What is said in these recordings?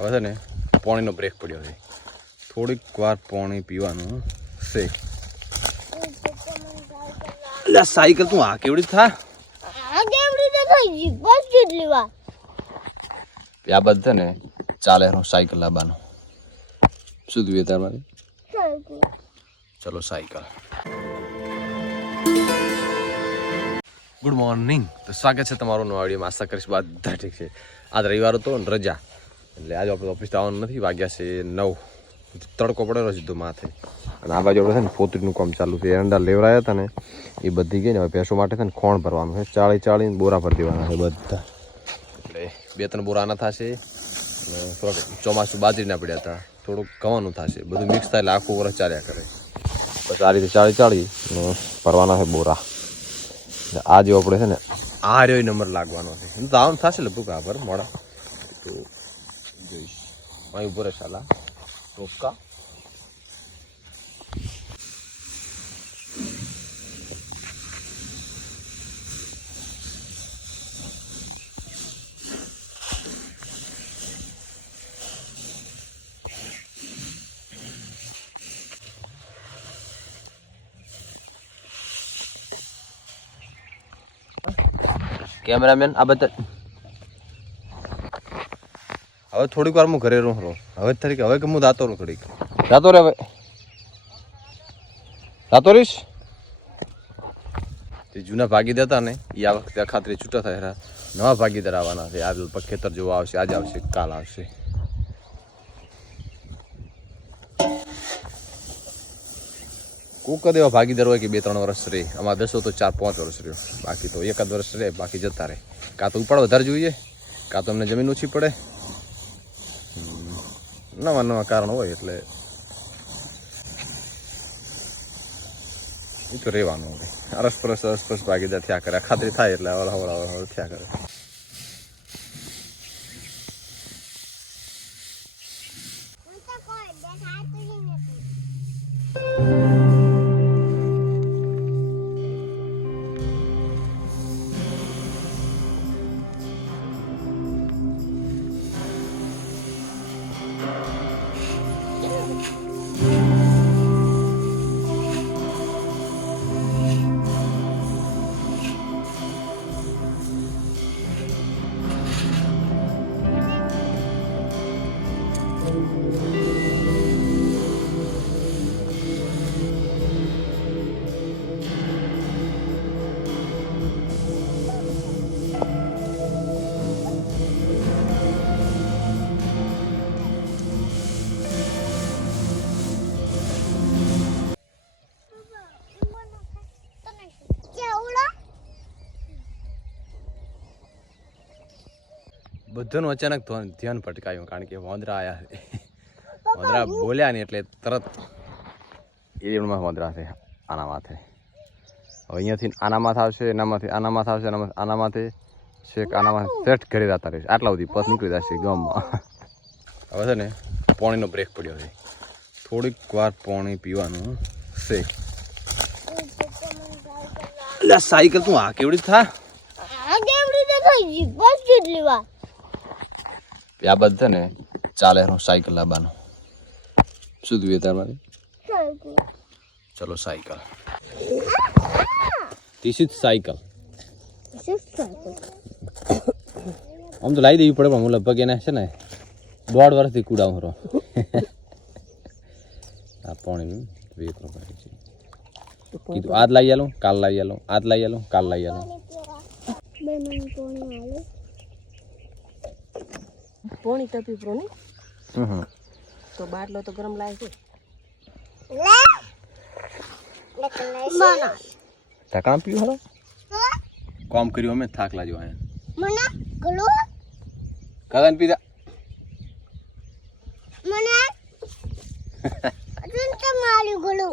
હવે છે ને પાણીનો બ્રેક પડ્યો છે, થોડીક વાર પાણી પીવાનું છે. એટલે સાયકલ તું આ કેવડી થા આ કેવડી તો થઈ ગઈ બસ કેટલી વાર આ બધ છે ને ચાલે સાયકલ લાવવાનું. શું જોઈએ તમારે? ચલો સાયકલ. Good morning. તો સ્વાગત છે તમારું નવા વિડીયોમાં. આશા કરીશ બધા ઠીક છે. આજ રવિવાર હતો ને રજા, એટલે આજે આપણે ઓફિસ આવવાનું નથી. વાગ્યા છે 9. તડકો પડેલો સીધો માથે. અને આ બાજુ આપણે છે ને પોતરીનું કામ ચાલુ છે. એરંડા લેવરાયા હતા ને એ બધી ગઈ ને. હવે ભેંસો માટે છે ને ખોણ ભરવાનું છે. 40 બોરા ભરી દેવાના છે બધા. એટલે 2-3 બોરા આના થશે. અને થોડાક ચોમાસું બાજરીના પડ્યા હતા, થોડુંક ઘવાનું થશે. બધું મિક્સ થાય એટલે આખું વર્ષ ચાલ્યા કરે. બસ આ રીતે 40 ભરવાના છે બોરા. આ જેવો આપણે છે ને આ રહ્યો નંબર લાગવાનો છે. એમ તો આમ થશે લગભગ આભાર મોડા તો જોઈશ. અહીં ઉભો રહે શાલા ટોકા. કેમેરામેન આ બધા હવે થોડીક વાર હું ઘરે રહું. હવે તરીકે હવે કે હું દાતો રહું થોડીક. દાતો રે હવે દાતો રહીશ. તે જૂના ભાગીદાર હતા ને એ આ વખતે અખાત્રી છૂટા થયા. નવા ભાગીદાર આવવાના છે. આ ખેતર જોવા આવશે. આજે આવશે, કાલ આવશે. કોક એવા ભાગીદાર હોય કે 2-3 વર્ષ રહે. આમાં 10 તો 4-5 વર્ષ રહ્યો. બાકી તો 1 વર્ષ રહે, બાકી જતા રહે. કાં તો ઉપાડ વધારે જોઈએ, કાં તો અમને જમીન ઓછી પડે. નવા કારણ હોય એટલે એ તો રહેવાનું હોય. અરસપરસ ભાગીદાર થયા કરે. ખાતરી થાય એટલે હવળ થયા કરે. બધાનું અચાનક ધ્યાન ભટકાયું, કારણ કે વાંદરા આવ્યા છે. વાંદરા બોલ્યા ને એટલે તરત એમાં વાંદરા છે આના માથે. હવે અહીંયાથી આના માથે આવશે, એનામાંથી આના માથે આવશે, આના માથે છેક આના માથે સેટ કરી રહેતા રહેશે. આટલા સુધી પસ નીકળી જશે ગામમાં. હવે છે ને પાણીનો બ્રેક પડ્યો છે, થોડીક વાર પાણી પીવાનું છે. એટલે સાયકલ તું આ કેવડી થા આ કેવડી તો થઈ ગઈ બસ કેટલી વાર આ બધ છે ને ચાલે સાયકલ લાવવાનું. શું જોઈએ તમારે? ચલો સાયકલ. This is cycle. આમ તો લાવી દેવી પડે, પણ હું લગભગ એને છે ને 1.5 વર્ષથી કુડાવું રહો. આ પાણી કીધું આજ લાવી આલું, કાલ લાવી આલું, આજ લાવી આલું, કાલ લાવી આલું. પોણી ટપી પ્રોની તો બાટલો તો ગરમ લાગે છે. ઢાંકણા પીવું હલો કામ કર્યું અમે થાક લાગ્યો. મને ગળો કાદન પીધા મને અજુન કે મારી ગળો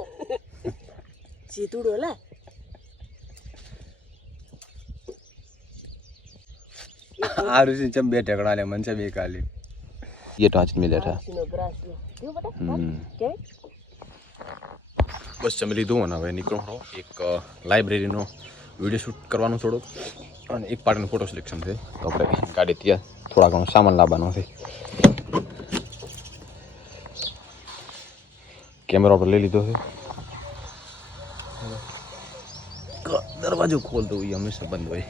ચીતુડો લે આ ઋષિ ચમ 2 ઢેકડા લે મન છે 2 કાલી ये टॉर्च में ले रहा બસ જમી લીધું અને હવે નીકળો. એક લાઇબ્રેરીનો વિડીયો શૂટ કરવાનો થોડોક, અને એક પાર્ટનો ફોટો સિલેક્શન છે. તો આપણે ગાડી ત્યાં થોડા ઘણો સામાન લાવવાનો છે. કેમેરો આપણે લઈ લીધો છે દરવાજો ખોલતો હોય હંમેશા બંધ હોય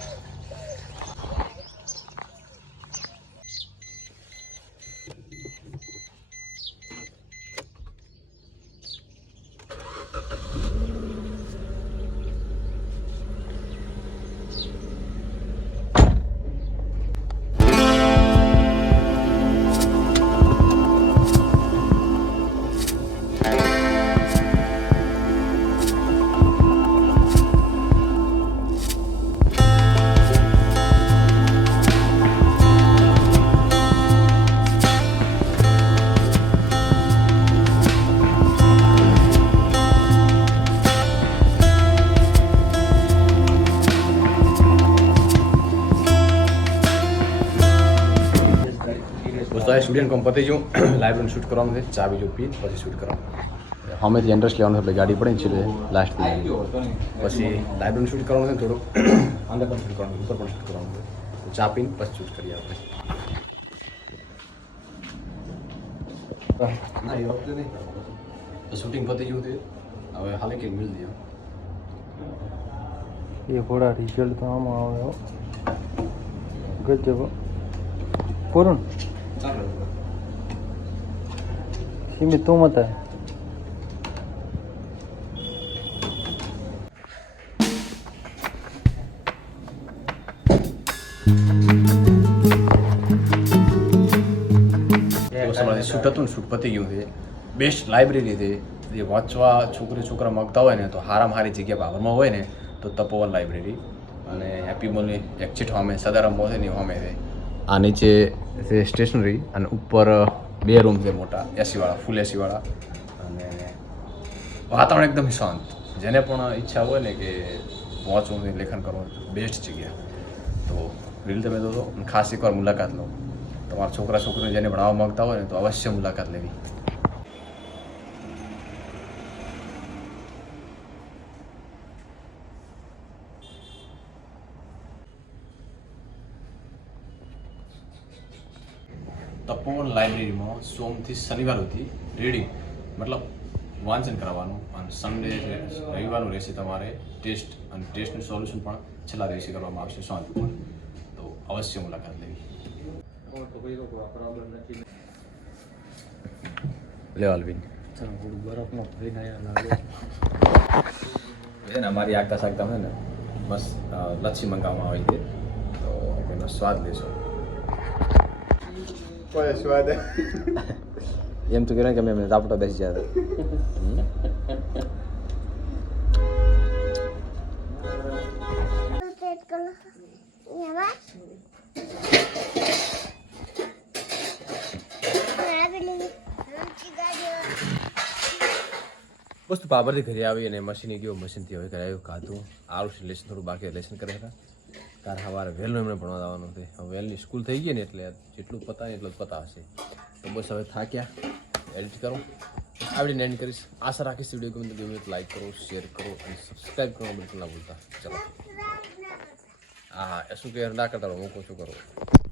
સ્ટુડિયન્ટ કામ પતી ગયું લાઇબ્રેરી શૂટ કરવાનું છે ચા બીજું પી પછી શૂટ કરવાનું હમેથી એન્ટ્રસ લેવાનું એટલે ગાડી પડે છે લાસ્ટ પછી લાઇબ્રેરી શૂટ કરવાનું છે થોડુંક અંદર પણ શૂટ કરવાનું ઉપર પણ શૂટ કરવાનું છે ચા પીને પછી શૂટ કરીએ આપણે શૂટિંગ પતી ગયું છે હવે હાલે કંઈક મિલ દઈએ ये थोड़ा रिजल्ट तो हम आओ गजब पूर्ण सीमित तो मत है શૂટ હતું ને શૂટ પતી ગયું છે બેસ્ટ લાઇબ્રેરી છે જે વાંચવા છોકરા માગતા હોય ને તો હારામાં હારી જગ્યા બાબરમાં હોય ને તો તપોવન લાઇબ્રેરી અને હેપી મોલની એક્ઝિટ હોમે સદારામ મોસેની હોમે છે આ નીચે છે સ્ટેશનરી અને ઉપર 2 રૂમ છે મોટા એસીવાળા ફૂલ એસીવાળા અને વાતાવરણ એકદમ શાંત જેને પણ ઈચ્છા હોય ને કે વાંચવું લેખન કરવું બેસ્ટ જગ્યા તો રીલ તમે જોશો અને ખાસ એકવાર મુલાકાત લો તમારા છોકરા છોકરીને જેને ભણાવવા માગતા હોય ને તો અવશ્ય મુલાકાત લેવી તપોવન લાઇબ્રેરીમાં સોમથી શનિવાર સુધી રીડિંગ મતલબ વાંચન કરવાનું અને સન્ડે રવિવારનું રહેશે તમારે ટેસ્ટ અને ટેસ્ટનું સોલ્યુશન પણ છેલ્લા દિવસે કરવામાં આવશે શાંતિ પર તો અવશ્ય મુલાકાત લેવી લે અલ્વિન બરફનો ભય ના લાગે છે ને અમારી આગતા શાકતા ને મસ્ત લચ્છી મંગાવવામાં આવી છે તો એનો સ્વાદ લેશો સ્વાદ એમ તો કહેવાય કે અમે રાપટો બેસી ગયા બસ તું પાપરથી ઘરે આવી અને મશીને ગયો મશીનથી હવે ઘરે આવ્યું ખાધું આરું લેસન થોડું બાકી લેસન કરે હતા તાર સવારે વહેલું એમણે ભણવા આવવાનું છે હવે વહેલી સ્કૂલ થઈ ગઈ ને એટલે જેટલું પતાય એટલું જ પતાવશે તો બસ હવે થાક્યા એડિટ કરો આવડીને એન્ડ કરીશ આશા રાખીશ વિડીયો ગમે તો લાઈક કરો શેર કરો અને સબસ્ક્રાઈબ કરો બિલકુલ ના ભૂલતા ચલો હા શું કે ના કરતા હું કહું છું કરો